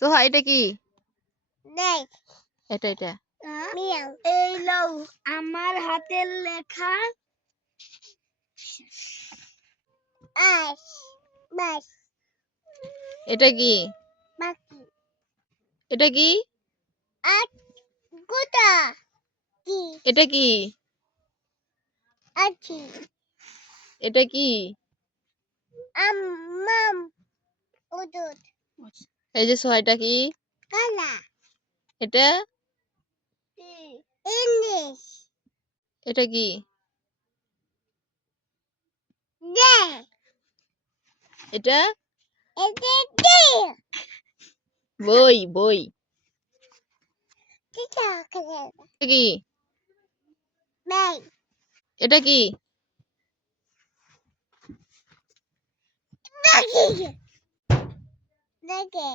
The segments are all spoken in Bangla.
সোহা এটা কি? দেখ এটা মিয়াও এই লও আমার হাতের লেখা আস বাস এটা কি? বাকি এটা কি? আট গোটা কি এটা কি? আছি এটা কি? মাম উদুত এই যে সোহা এটা কি? কালা এটা ইংলিশ এটা কি? দে এটা এতে দে বই কিটা করে এটা কি? বাই এটা কি? বাকি দেখে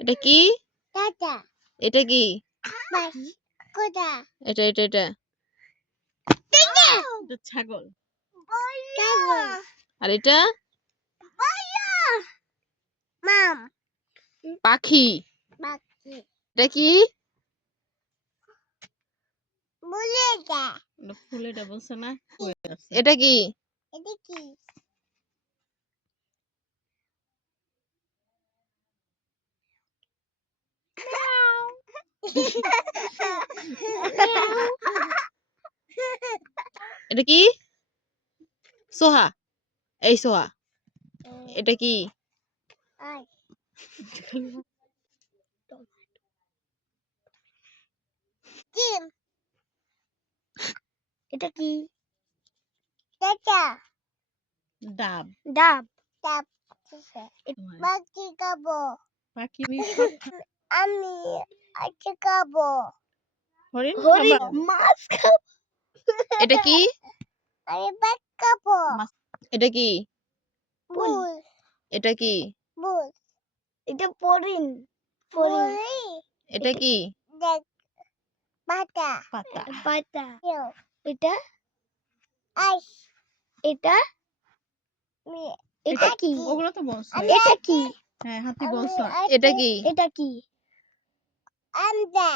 এটা কি? টাটা এটা কি? বাস গোটা এটা দেখে এটা ছাগল। ছাগল আর এটা মাম পাখি। বাকি এটা কি? বলে যা ফুলেটা বলছে না? এটা কি? এটা কি এটা কি? সোহা এই সোহা এটা কি? আই জিম এটা কি টাটা ডাব। ডাব ডাব বাকি খাবো পাখি আমি আজকে খাবো হরিণ হরিণ খাবা? মাছ খাবো এটা কি? আমি বাঘ খাবো এটা কি? বুল এটা কি? বুল এটা পরিন পরিন এটা কি? দেখ পাতা পাতা। পাতা এটা আইস এটা এটা কি ওগুলো তো বলছো। এটা কি হ্যাঁ হাতি বলছো। এটা কি? এটা কি আমদা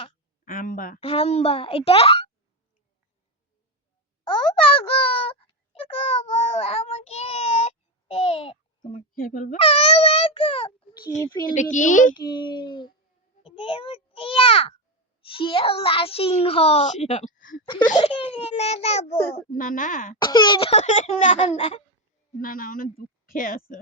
আম্বা। হাম্বা এটা ও বাগো দেখো আমাকে তোমাকে খেয়ে ফেলবে? আমাকে কি ফেলবে কি? তোমাকে দেবতিয়া শিয়াল না সিংহ শিয়াল। না যাবো না না না না অনেক দুঃখে আছে।